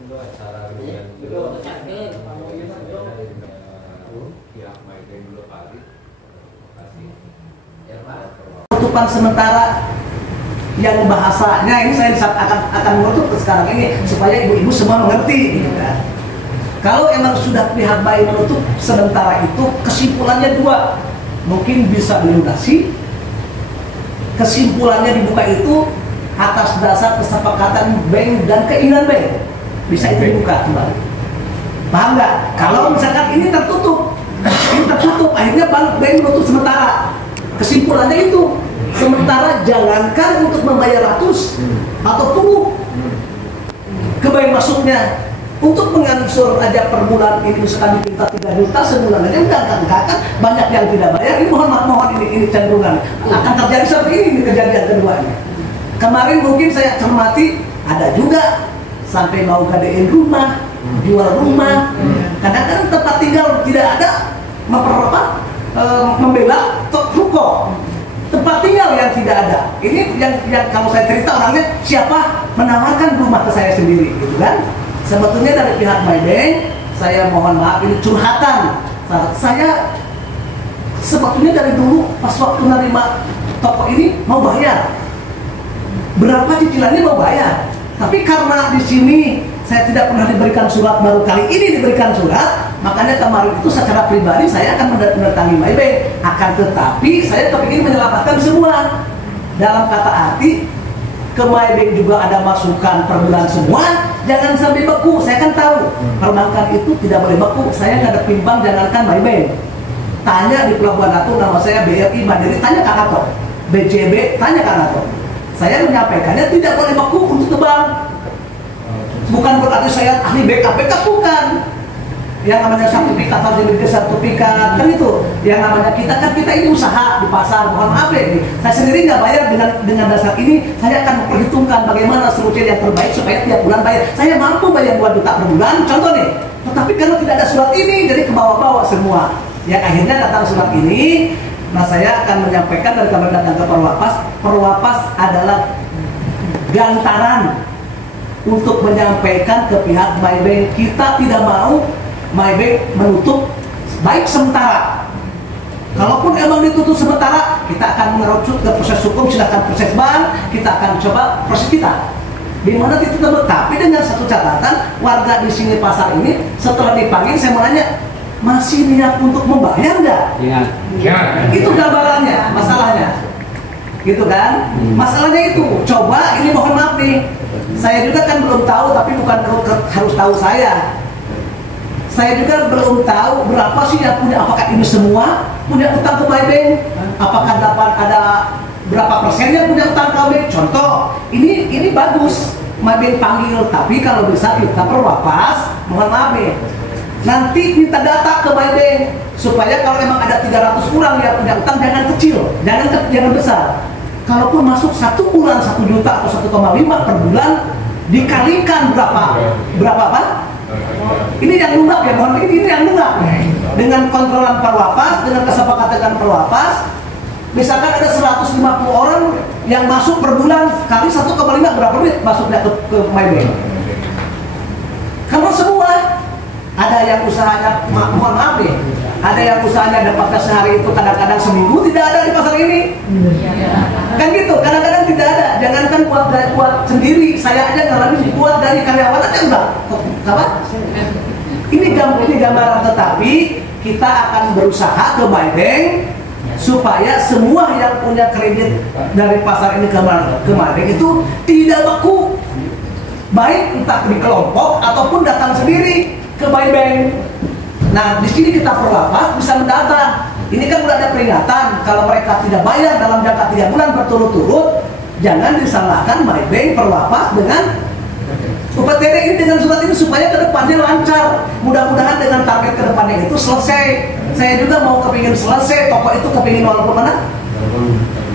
Untuk acara pihak Maybank dulu kali. Penutupan sementara yang bahasanya ini saya akan menutup sekarang ini supaya ibu-ibu semua mengerti, gitu kan. Kalau emang sudah pihak bayi menutup sementara itu, kesimpulannya dua, mungkin bisa dilunasi. Kesimpulannya dibuka itu atas dasar kesepakatan bank dan keinginan bank, bisa itu dibuka kembali. Paham nggak? Kalau misalkan ini tertutup, akhirnya bank menutup sementara. Kesimpulannya itu, sementara jangankan untuk membayar ratus atau puluh kebayang masuknya. Untuk mengansur aja per bulan ini misalkan dipinta 3 juta sebulan aja udah kan banyak yang tidak bayar. Ini mohon ini cenderungan akan terjadi seperti ini kejadian keduanya. Kemarin mungkin saya cermati ada juga sampai mau gadein rumah, jual rumah. Kadang-kadang tempat tinggal tidak ada, membela ruko. Tempat tinggal yang tidak ada. Ini yang kalau saya cerita orangnya siapa menawarkan rumah ke saya sendiri, gitu kan? Sebetulnya dari pihak Maybank, saya mohon maaf ini curhatan. Saya sebetulnya dari dulu pas waktu menerima toko ini mau bayar. Berapa cicilannya mau bayar. Tapi karena di sini saya tidak pernah diberikan surat, baru kali ini diberikan surat, makanya kemarin itu secara pribadi saya akan mendatangi Maybank. Akan tetapi saya kepingin menyelamatkan semua. Dalam kata arti, ke Maybank juga ada masukan per bulan semua. Jangan sampai beku, saya kan tahu perbankan itu tidak boleh beku. Saya nggak ada pimpang, jangankan Maybank. Tanya di Pelabuhan Ratu, nama saya BRI Mandiri, tanya Kak Nato. BJB, tanya Kak Nato. Saya menyampaikannya tidak boleh beku untuk ke bank. Bukan berarti saya ahli BK, bukan. Yang namanya sertifikat harus dimiliki sertifikat, kan itu. Yang namanya kita ini usaha di pasar, mohon maaf ya. Saya sendiri nggak bayar dengan dasar ini. Saya akan memperhitungkan bagaimana solusi yang terbaik supaya tiap bulan bayar. Saya mampu bayar 2 juta per bulan, contoh nih. Tetapi kalau tidak ada surat ini, jadi ke bawah-bawah semua. Yang akhirnya datang surat ini, nah saya akan menyampaikan dari kemarin datang ke Perwapas. Perwapas adalah gantaran untuk menyampaikan ke pihak Maybank, kita tidak mau Maybank menutup baik sementara. Kalaupun emang ditutup sementara, kita akan merucut ke proses hukum, silakan proses bank, kita akan coba proses kita. Di mana ditutup, tapi dengan satu catatan, warga di sini pasar ini setelah dipanggil saya menanya, masih niat untuk membayar nggak? Ya. Itu gambarannya, masalahnya. Gitu kan? Masalahnya itu, coba ini mohon maaf nih, saya juga kan belum tahu, tapi bukan harus tahu saya. Saya juga belum tahu berapa sih yang punya, apakah ini semua punya utang ke Maybank? Apakah dapat ada berapa persennya punya utang ke Maybank? Contoh, ini bagus, Maybank panggil, tapi kalau bisa kita Perwapas, mohon maaf nih, nanti minta data ke Maybank supaya kalau memang ada 300 orang yang punya utang, jangan kecil, jangan besar. Kalaupun masuk 1 bulan 1 juta atau 1,5 per bulan, dikalikan berapa apa? Ini yang lunak ya, mohon ini yang lunak. Dengan kontrolan Perwapas, dengan kesepakatan dengan Perwapas, misalkan ada 150 orang yang masuk per bulan, kali 1,5 berapa duit masuknya ke Maybank. Kalau semua ada yang usahanya, mohon maaf nih, ada yang usahanya dapatnya sehari itu kadang-kadang seminggu tidak ada di pasar ini. Kan gitu, kadang-kadang tidak ada. Jangankan buat sendiri, saya aja ngalamin buat dari karyawan aja enggak. Kawan? Ini gambaran, tetapi kita akan berusaha ke Maybank supaya semua yang punya kredit dari pasar ini ke Maybank itu tidak beku. Baik entah di kelompok ataupun datang sendiri ke Maybank. Nah, di sini kita Perwapas bisa mendata. Ini kan udah ada peringatan, kalau mereka tidak bayar dalam jangka 3 bulan berturut-turut, jangan disalahkan Maybank Perwapas dengan UPTD ini, dengan surat ini supaya kedepannya lancar. Mudah-mudahan dengan target kedepannya itu selesai. Saya juga mau kepingin selesai, toko itu kepingin walaupun mana?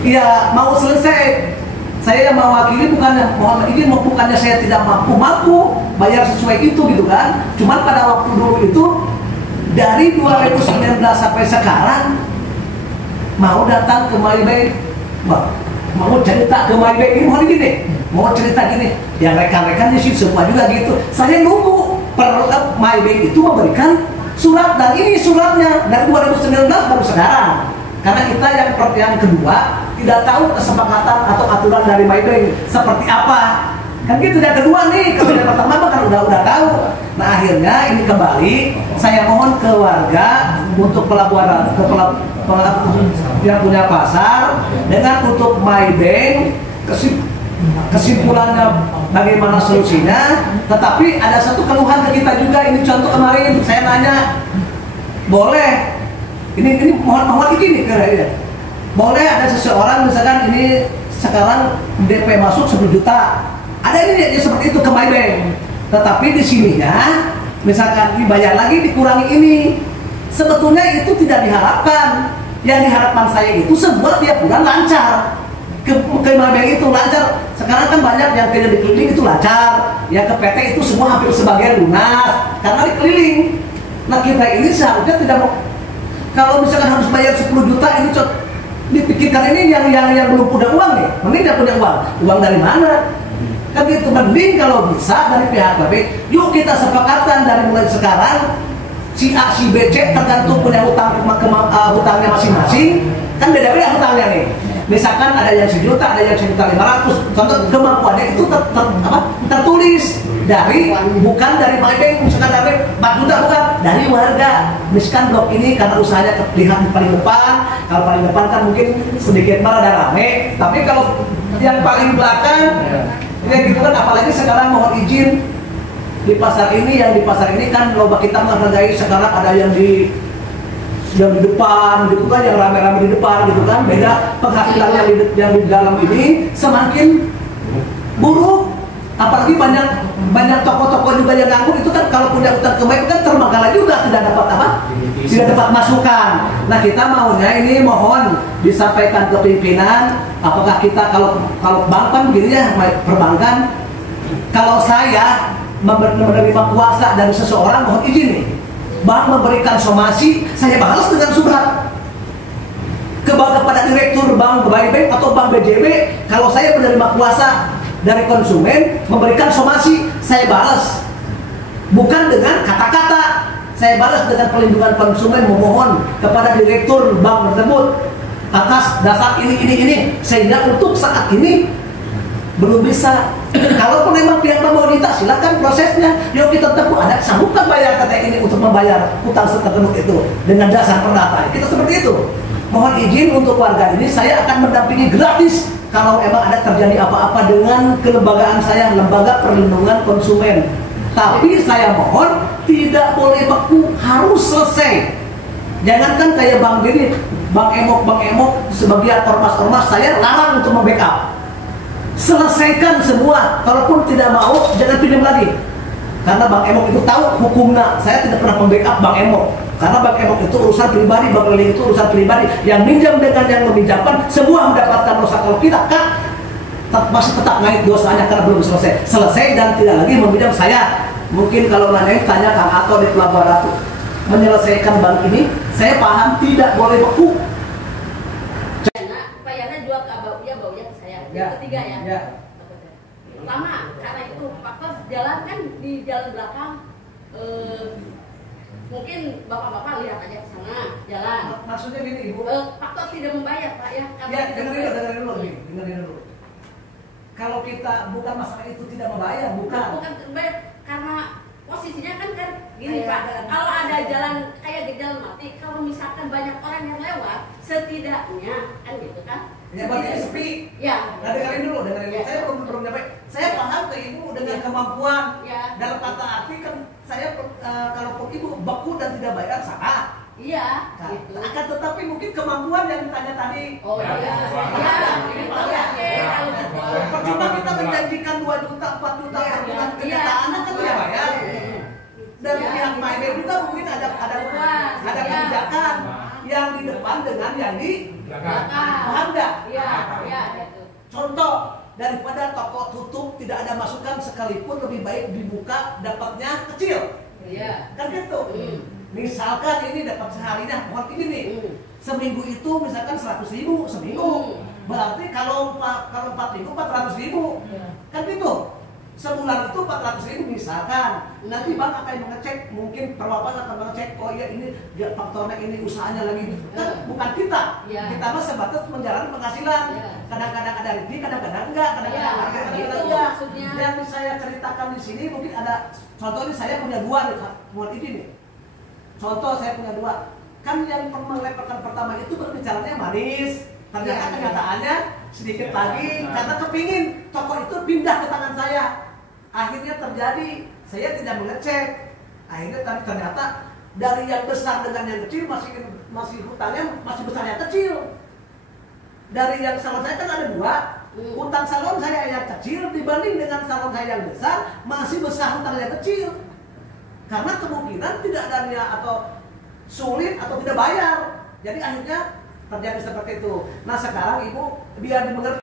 Iya, mau selesai. Saya yang mewakili bukannya saya tidak mampu bayar sesuai itu gitu kan. Cuman pada waktu dulu itu dari 2019 sampai sekarang mau datang ke Maybank, mau cerita ke My Bank ini mohon gini, mau cerita gini, yang rekan-rekannya sih semua juga gitu. Saya nunggu My Bank itu memberikan surat, dan ini suratnya dari 2019 baru sekarang. Karena kita yang kedua tidak tahu kesepakatan atau aturan dari My Bank seperti apa. Kan gitu, yang kedua nih, kalau yang pertama kan udah tahu. Nah akhirnya ini kembali, saya mohon ke warga untuk pelabuhan yang punya pasar dengan untuk My Bank kesimpulannya bagaimana solusinya. Tetapi ada satu keluhan ke kita juga. Ini contoh kemarin saya nanya, boleh ini mohon izin nih, boleh ada seseorang misalkan ini sekarang DP masuk 10 juta, ada ini seperti itu ke My Bank, tetapi di sininya misalkan dibayar lagi dikurangi ini. Sebetulnya itu tidak diharapkan. Yang diharapkan saya itu semua tiap bulan lancar ke My Bank itu lancar. Sekarang kan banyak yang kerja di keliling itu lancar, yang ke PT itu semua hampir sebagian lunas karena dikeliling. Nah kita ini seharusnya tidak mau, kalau misalkan harus bayar 10 juta ini dipikirkan ini yang belum punya uang nih, mending dia punya uang dari mana? Kan gitu, mending kalau bisa dari pihak KB, yuk kita sepakatan dari mulai sekarang si A, si B, C tergantung punya hutangnya masing-masing, kan beda-beda hutangnya nih. Misalkan ada yang 1 juta, ada yang 1.500.000, contoh kemampuannya itu tertulis dari, bukan dari My Bank, misalkan dari 4 juta, bukan dari warga. Misalkan blok ini karena usahanya terlihat paling depan, kalau paling depan kan mungkin sedikit malah ada rame, tapi kalau yang paling belakang ya gitu kan. Apalagi sekarang mohon izin di pasar ini, yang di pasar ini kan loba kita menghargai sekarang ada yang di depan gitu kan, yang rame-rame di depan gitu kan, beda penghasilan yang di dalam ini semakin buruk. Apalagi banyak toko-toko juga yang nganggur itu kan, kalau punya utang ke bank kan terbengkalai juga, tidak dapat apa? Tidak dapat masukan. Nah kita maunya ini mohon disampaikan ke pimpinan, apakah kita kalau bank kan begini ya, perbankan, kalau saya menerima kuasa dari seseorang, mohon izin nih, bank memberikan somasi, saya balas dengan surat kepada direktur bank My Bank atau bank BJB. Kalau saya menerima kuasa dari konsumen memberikan somasi, saya balas bukan dengan kata-kata, saya balas dengan perlindungan konsumen, memohon kepada direktur bank tersebut atas dasar ini, sehingga untuk saat ini belum bisa. Kalaupun memang pihak mau minta, silakan prosesnya, yuk kita tempuh, ada sanggupan bayar kata ini untuk membayar hutang tertentu itu dengan dasar perdata. Kita seperti itu. Mohon izin untuk warga ini, saya akan mendampingi gratis kalau memang ada terjadi apa-apa dengan kelembagaan saya, Lembaga Perlindungan Konsumen. Tapi saya mohon tidak boleh beku, harus selesai. Jangankan kayak Bang Bini, Bang Emok, sebagian ormas-ormas saya larang untuk membackup. Selesaikan semua, kalaupun tidak mau jangan pinjam lagi. Karena Bang Emok itu tahu hukumnya, saya tidak pernah membackup Bang Emok. Karena Bang Emok itu urusan pribadi, Bang Lili itu urusan pribadi. Yang minjam dengan yang meminjamkan, semua mendapatkan dosa. Kalau kita kan masih tetap naik dosanya karena belum selesai dan tidak lagi meminjam saya. Mungkin kalau nanyain tanya Kang Ato di Pelabuhan Ratu, menyelesaikan bank ini, saya paham tidak boleh beku. Bayarnya jual ke baunya ke saya. Yang ketiga ya. Pertama, karena itu faktor jalan kan di jalan belakang, mungkin bapak-bapak lihat aja ke sana jalan. Maksudnya gini Ibu, faktor tidak membayar Pak ya. Ya dengerin dulu. Kalau kita bukan masalah itu tidak membayar, bukan membayar, karena posisinya kan gini Pak, kalau ada jalan kayak di jalan mati, kalau misalkan banyak orang yang lewat, setidaknya kan gitu kan. Ya berarti sepi. Ya. Nah dengerin dulu. Saya belum nyampe. Saya paham ke Ibu dengan kemampuan. Ya. Dalam kata arti kan saya kalaupun Ibu beku dan tidak bayar salah. Iya. Nah, Gitu. akan tetapi mungkin kemampuan yang ditanya tadi. Oh iya. Ya, Percuma kita menjanjikan 2 juta, 4 juta per bulan kenyataan kan tidak bayar. Dari pihak My Bank juga mungkin ada kebijakan yang di depan dengan yang di paham nggak? Iya, gitu. Contoh, daripada toko tutup tidak ada masukan sekalipun lebih baik dibuka dapatnya kecil. Iya. Kan gitu. Misalkan ini dapat seharinya, mohon ini nih. Seminggu itu misalkan 100.000 seminggu. Berarti kalau 4.000 400.000 kan gitu. Sebulan itu 400.000 misalkan. Nanti bank akan mengecek, mungkin perwakilan akan mengecek, oh iya ini dia faktornya ini usahanya lagi. Kan bukan kita. Kita mah sebatas menjalani penghasilan. Kadang-kadang ada rezeki, kadang-kadang enggak, kadang-kadang ada, kadang-kadang enggak. Yang saya ceritakan di sini mungkin ada contoh ini, saya punya dua nih, buat ini nih. Contoh saya punya dua. Kan yang melepaskan pertama itu berbicaranya manis. Ternyata kenyataannya sedikit lagi karena kepingin toko itu pindah ke tangan saya. Akhirnya terjadi, saya tidak mengecek. Akhirnya ternyata dari yang besar dengan yang kecil masih hutangnya masih besar yang kecil. Dari yang salon saya kan ada dua, hutang salon saya yang kecil dibanding dengan salon saya yang besar masih besar hutang yang kecil. Karena kemungkinan tidak adanya atau sulit atau tidak bayar. Jadi akhirnya terjadi seperti itu. Nah sekarang ibu biar dimengerti.